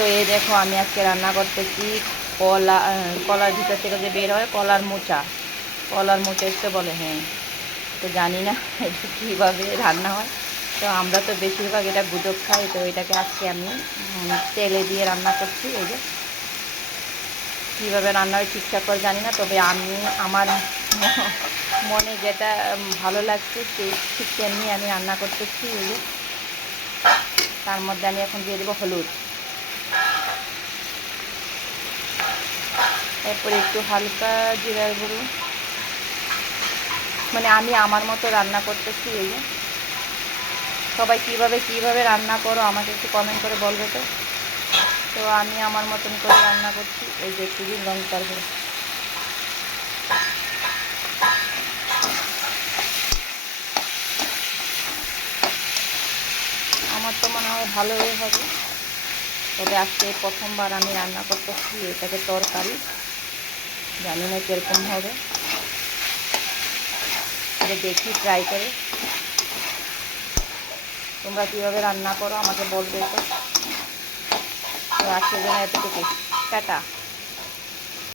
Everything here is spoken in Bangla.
তো এই দেখো আমি আজকে রান্না করতেছি কলা, কলার ভিতর থেকে যে বের হয় কলার মোচা, কলার মোচা এসে বলে, হ্যাঁ। তো জানি না এটা কীভাবে রান্না হয়। তো আমরা তো বেশিরভাগ এটা গুজব খাই, তো এটাকে আজকে আমি তেলে দিয়ে রান্না করছি। এই যে কীভাবে রান্না হয় ঠিকঠাক করে জানি না, তবে আমি আমার মনে যেটা ভালো লাগছে সেই ঠিক তেমনি আমি রান্না করতেছি। এই যে তার মধ্যে আমি এখন দিয়ে দেবো হলুদ, এরপরে একটু হালকা জিরার গুঁড়ো, মানে আমি আমার মতো রান্না করতেছি। এই যে সবাই কীভাবে রান্না করো আমাকে একটু কমেন্ট করে বলবে। তো তো আমি আমার মতন করে রান্না করছি। এই যে একটু দিন লঙ্কার গুঁড়ো, আমার তো মনে হয় ভালোই হবে। তবে আজকে প্রথমবার আমি রান্না করতেছি এটাকে তরকারি, জানি না কীরকম হবে, দেখি ট্রাই করে। তোমরা কীভাবে রান্না করো আমাকে বলবে। তো আজকের জন্য এতটুকু, টাটা।